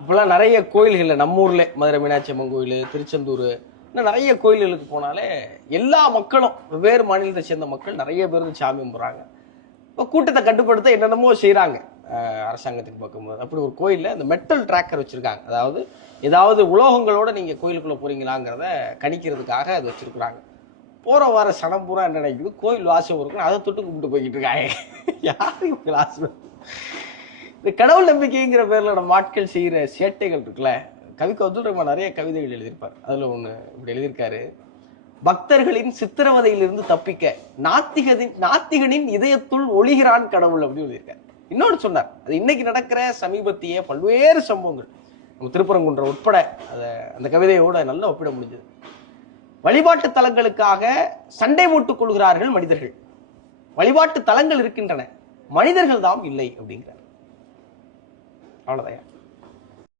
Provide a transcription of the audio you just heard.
இப்பெல்லாம் நிறைய கோயில்கள் நம்ம ஊர்ல மதுரை மீனாட்சி அம்மன் கோயில், திருச்செந்தூர், இன்னும் நிறைய கோயில்களுக்கு போனாலே எல்லா மக்களும் வெவ்வேறு மாநிலத்தை சேர்ந்த மக்கள் நிறைய பேர் சாமி கும்பிட்றாங்க. இப்போ கூட்டத்தை கட்டுப்படுத்த என்னென்னமோ செய்கிறாங்க அரசாங்கத்துக்கு பார்க்கும்போது. அப்படி ஒரு கோயிலில் இந்த மெட்டல் ட்ராக்கர் வச்சுருக்காங்க. அதாவது ஏதாவது உலோகங்களோட நீங்கள் கோயிலுக்குள்ளே போகிறீங்களாங்கிறத கணிக்கிறதுக்காக அது வச்சுருக்குறாங்க. போகிற வார சனம் பூரா என்ன நினைக்குது, கோயில் வாசம் இருக்குன்னு அதை தொட்டு கும்பிட்டு போய்கிட்டு இருக்காங்க. யாருக்கு வாசம்? இந்த கடவுள் நம்பிக்கைங்கிற பேரில் நம்ம ஆட்கள் செய்கிற சேட்டைகள் இருக்குல்ல. கவிக்கு அப்துல் ரஹ்மான் நிறைய கவிதைகள் எழுதியிருப்பார். அதில் ஒன்று இப்படி எழுதியிருக்காரு: பக்தர்களின் சித்திரவதையிலிருந்து தப்பிக்க நாத்திகனின் இதயத்துள் ஒளிகிறான் கடவுள் அப்படின்னு எழுதியிருக்காரு. இன்னொன்று சொன்னார், அது இன்னைக்கு நடக்கிற சமீபத்திய பல்வேறு சம்பவங்கள் நம்ம திருப்பரங்குன்றம் உட்பட அந்த கவிதையோட நல்லா ஒப்பிட முடிஞ்சது. வழிபாட்டு தலங்களுக்காக சண்டை போட்டுக் கொள்கிறார்கள் மனிதர்கள். வழிபாட்டு தலங்கள் இருக்கின்றன, மனிதர்கள் தாம் இல்லை அப்படிங்கிறார். அவ்வளவுதான்.